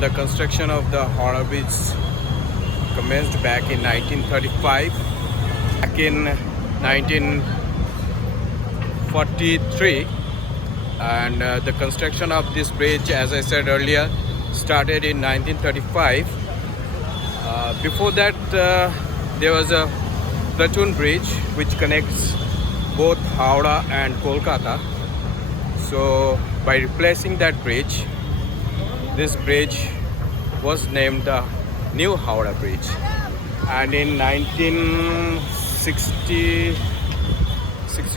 the construction of the Howrah Bridge commenced back in 1935. Back in 1943, and the construction of this bridge, as I said earlier, started in 1935. Before that, there was a platoon bridge which connects both Howrah and Kolkata. So by replacing that bridge, this bridge was named the New Howrah Bridge. And in 1960,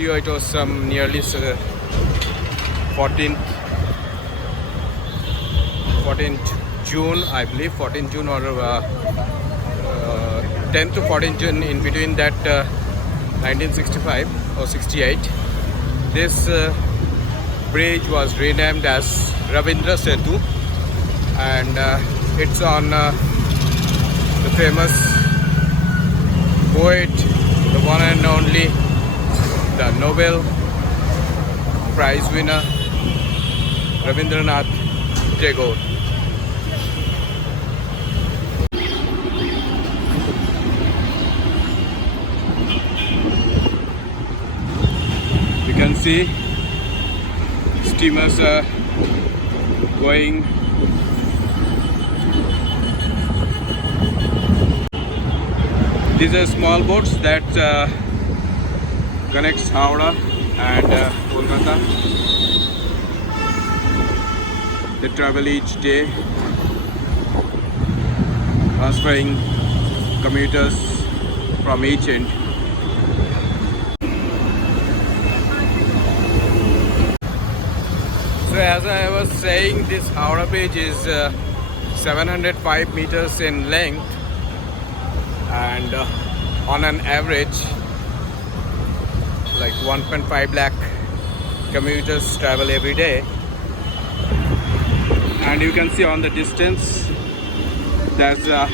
it was some nearly 14th June, I believe, 14th June or 10th to 14th June, in between that 1965 or 68, this bridge was renamed as Rabindra Setu, and it's on the famous poet, the one and only, the Nobel Prize winner, Rabindranath Tagore. You can see steamers are going. These are small boats that connects Howrah and Kolkata. They travel each day, transferring commuters from each end. So as I was saying, this Howrah Bridge is 705 meters in length, and on an average, like 1.5 lakh commuters travel every day. And you can see on the distance, there's a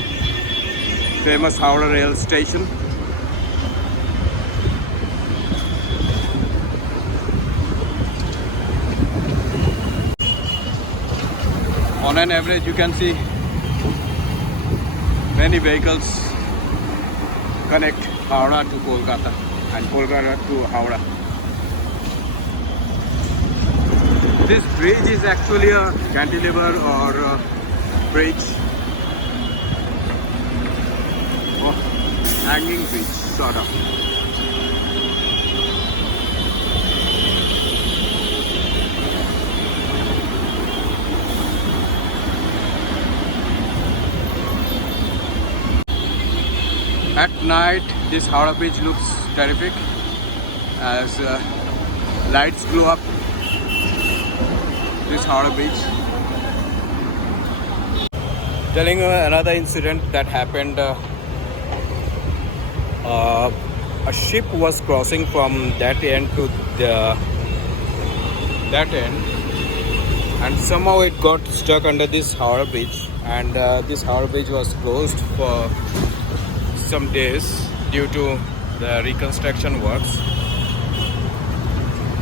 famous Howrah rail station. On an average, you can see many vehicles connect Howrah to Kolkata and Kolkata to Howrah. This bridge is actually a cantilever or a bridge, or hanging bridge, sort of. At night, this Howrah Bridge looks terrific as lights glow up this Howrah Bridge. Telling you another incident that happened. A ship was crossing from that end to that end, and somehow it got stuck under this Howrah Bridge, and this Howrah Bridge was closed for some days due to the reconstruction works.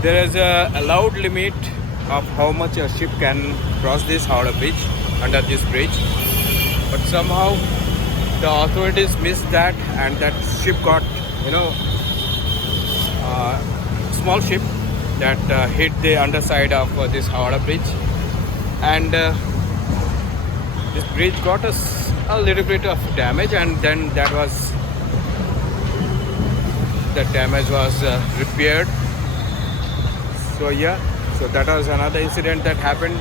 There is a allowed limit of how much a ship can cross this Howrah Bridge, under this bridge, but somehow the authorities missed that, and that ship got, small ship that hit the underside of this Howrah Bridge, and this bridge got a little bit of damage, and then that damage was repaired. So yeah, so that was another incident that happened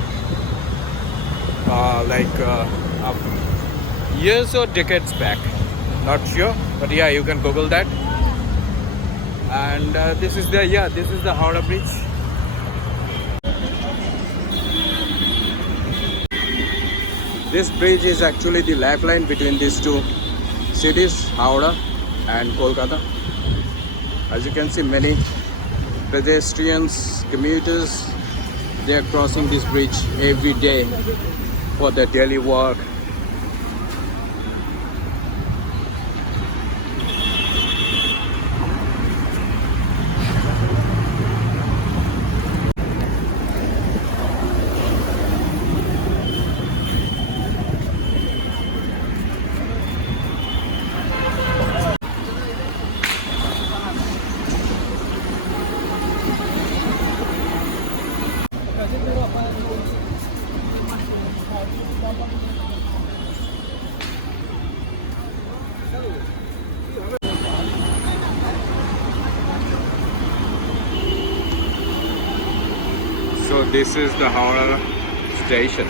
years or decades back, not sure, but yeah, you can Google that. And this is the Howrah Bridge. This bridge is actually the lifeline between these two cities, Howrah and Kolkata. As you can see, many pedestrians, commuters, they are crossing this bridge every day for their daily work. So this is the Howrah station.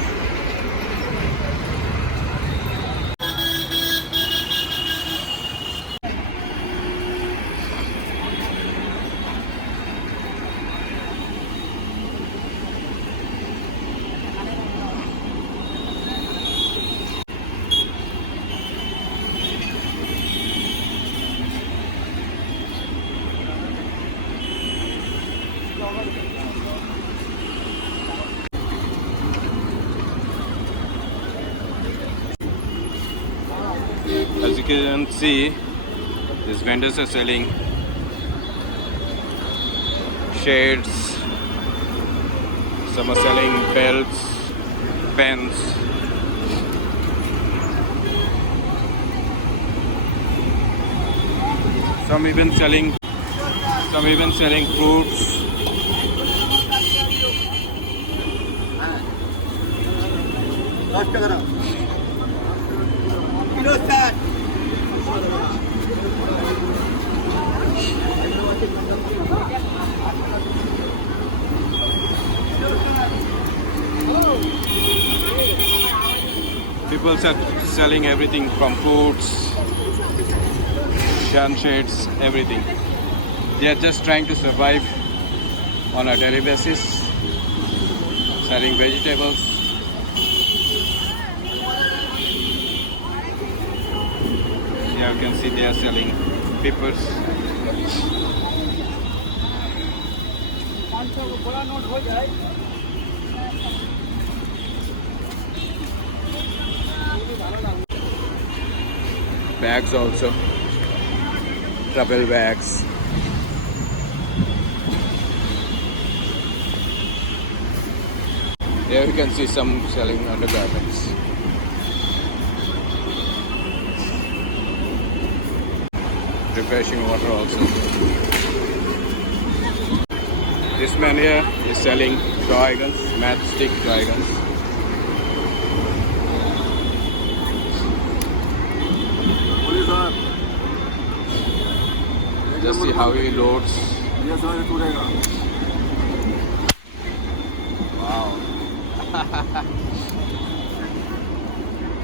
As you can see, these vendors are selling shades, some are selling belts, pens. Some even selling fruits. People are selling everything from foods, sunshades, everything. They are just trying to survive on a daily basis, selling vegetables. Here you can see they are selling peppers. Bags also, travel bags. Here you can see some selling undergarments. Refreshing water also. This man here is selling toy guns, matchstick toy guns. Just see how he loads. Wow.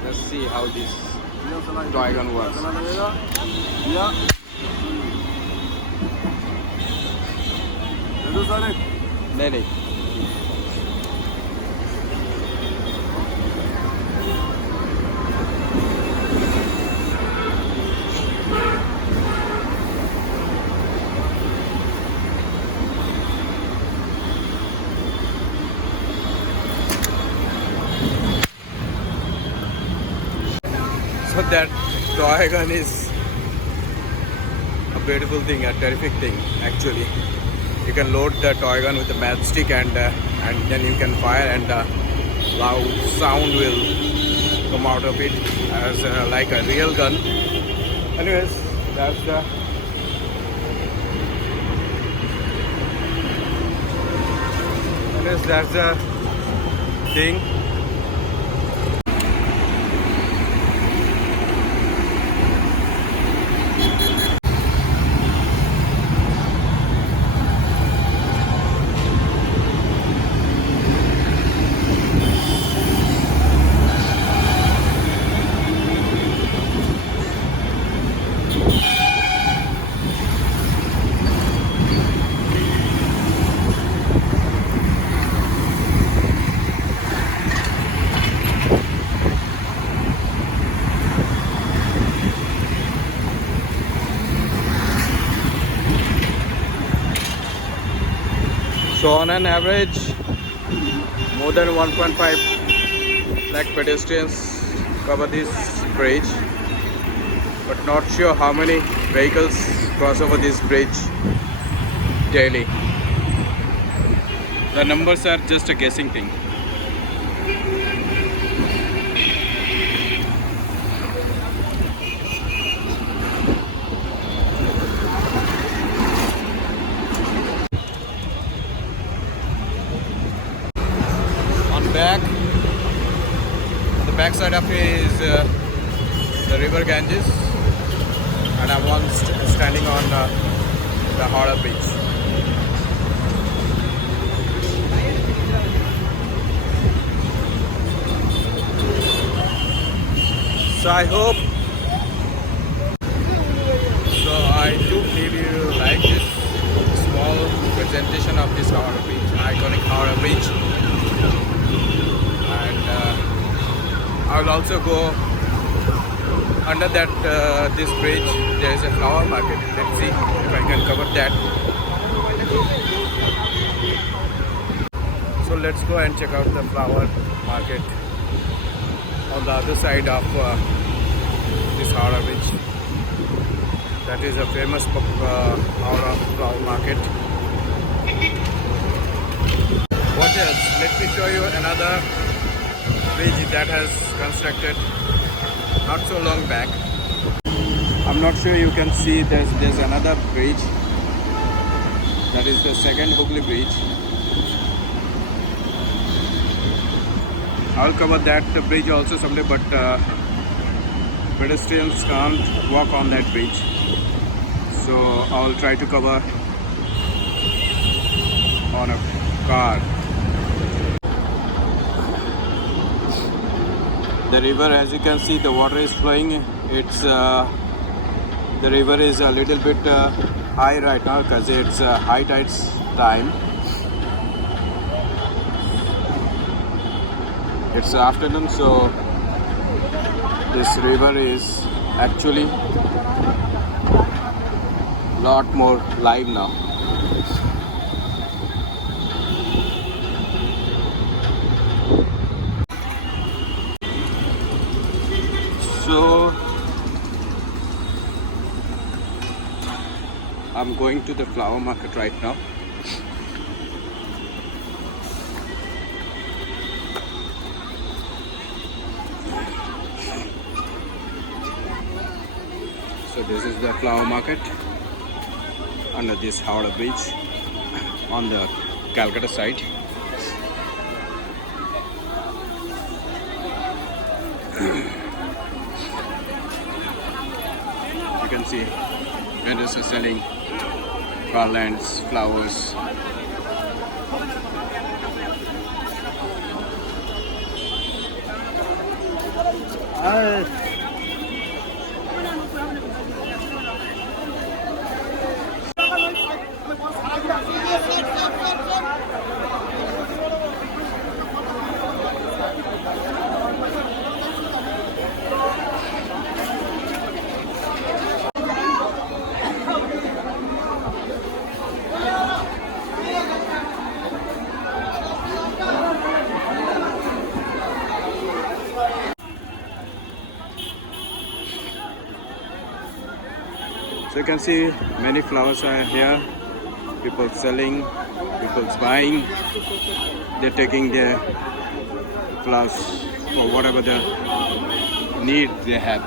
Let's see how this toy gun works. नहीं So that toy gun is a beautiful thing, a terrific thing actually. You can load the toy gun with a matchstick and then you can fire and loud sound will come out of it as like a real gun. Anyways, that's the thing. So on an average, more than 1.5 lakh pedestrians cover this bridge, but not sure how many vehicles cross over this bridge daily. The numbers are just a guessing thing. On the back side of it is the river Ganges. and I'm standing on the Howrah Beach. So I do believe you like this small presentation of this Howrah Beach, iconic Howrah Beach, and I will also go under that this bridge. There is a flower market. Let's see if I can cover that. So let's go and check out the flower market on the other side of this Howrah Beach. That is a famous Howrah flower market. What else? Let me show you another bridge that has constructed not so long back. I'm not sure you can see there's another bridge. That is the second Hooghly Bridge. I'll cover that bridge also someday, but pedestrians can't walk on that bridge. So I'll try to cover on a car. The river, as you can see, the water is flowing. It's the river is a little bit high right now because it's high tides time. It's afternoon, so this river is actually lot more live now. So I'm going to the flower market right now. So this is the flower market under this Howrah Beach on the Calcutta side. You can see vendors are selling garlands, flowers. So you can see many flowers are here, people selling, people buying, they're taking their flowers for whatever the need they have.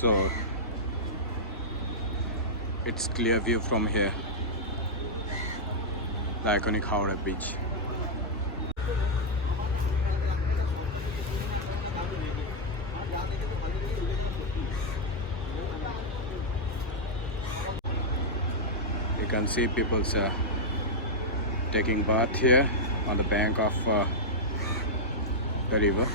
So it's clear view from here, the iconic Howrah Beach. You can see people taking bath here on the bank of the river.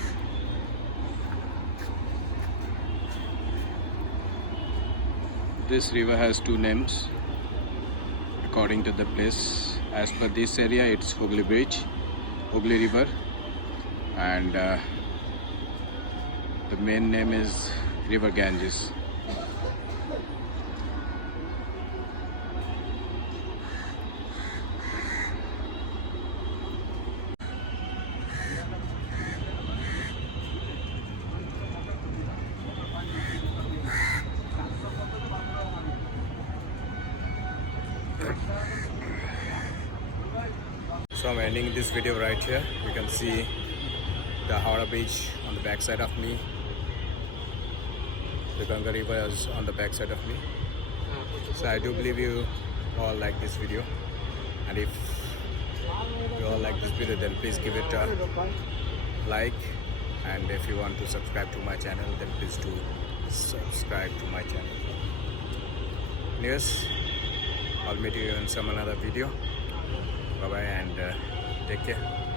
This river has two names according to the place. As per this area, it's Hooghly Bridge, Hooghly River, and the main name is River Ganges. So I'm ending this video right here. You can see the Howrah Beach on the back side of me. The Ganga River is on the back side of me. So I do believe you all like this video, and if you all like this video, then please give it a like, and if you want to subscribe to my channel, then please do subscribe to my channel. Yes, I'll meet you in some another video. Bye bye, and take care.